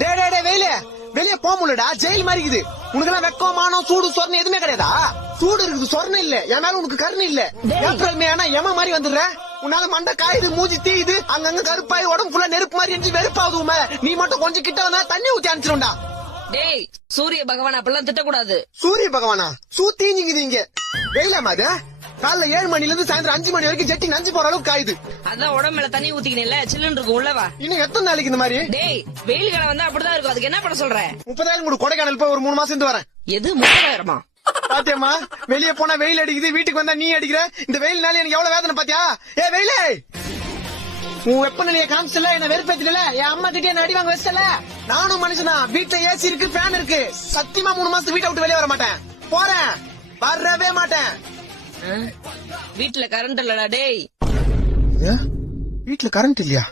டே டே டே வெயில வெளியே போக முடியலடா, ஜெயில் மாதிரி இருக்குது. உனக்கு எல்லாம் வெக்கம் மானம் சூடு சொர்ணம் எதுவுமே கிடையாதா? சூடு இருக்குது, சொர்ணம் இல்ல. என் மேல உனக்கு கருணை இல்ல. ஏப்ரல் மே ஆனா எம மாதிரி வந்துடுற. உன்னால மண்டை காயுது, மூஞ்சி தீயுது, அங்கங்க கருப்பாய் உடம்பு ஃபுல்லா நெருப்பு மாதிரி எரிஞ்சு வெறுப்பாவது உமே. நீ மட்டும் கொஞ்சம் கிட்ட வந்தா தண்ணி ஊத்தி அனுப்பிச்சிடும்டா. டேய் சூரிய பகவான் அப்பெல்லாம் திட்டக்கூடாது. சூரிய பகவானா? சூத்தீஞ்சிங்குது இங்க. வெயிலாமா அது? காலைல 7 மணில இருந்து சாயந்தரம் 5 மணி வரைக்கும் ஜெட்டி நஞ்சு போற அளவுக்கு காயுது. அதான் உடம்பு மேல தண்ணி ஊத்திக்கல சில்லுன்னு இருக்கும் உள்ளவா. இன்னும் எத்தனை நாளைக்கு இந்த மாதிரி? டேய் வெயில் காலம் வந்தா அப்படிதான் இருக்கும். அதுக்கு என்ன பண்ண சொல்ற? 30,000 கூட கொடைக்கானல் போய் ஒரு 3 மாசம் இருந்து வரேன். எது 30,000? பாத்தியம்மா, வெளியே போனா வெயில் அடிக்குது, வீட்டுக்கு வந்தா நீ அடிக்கிற. இந்த வெயில்னால எனக்கு எவ்வளவு வேதனை பாத்தியா? ஏ வெயிலே, உன் வெப்பநிலையை காமிச்சல, என்ன வெறுப்பேத்தில, என் அம்மா கிட்டே என்ன அடி வாங்க வச்சல. நானும் மனுஷனா, வீட்டுல ஏசி இருக்கு, ஃபேன் இருக்கு. சத்தியமா 3 மாசத்துக்கு வீட்டை விட்டு வெளியே வர மாட்டேன். போறேன், வரவே மாட்டேன். வீட்டுல கரண்ட் இல்லடா. டேய் வீட்டுல கரண்ட் இல்லையா?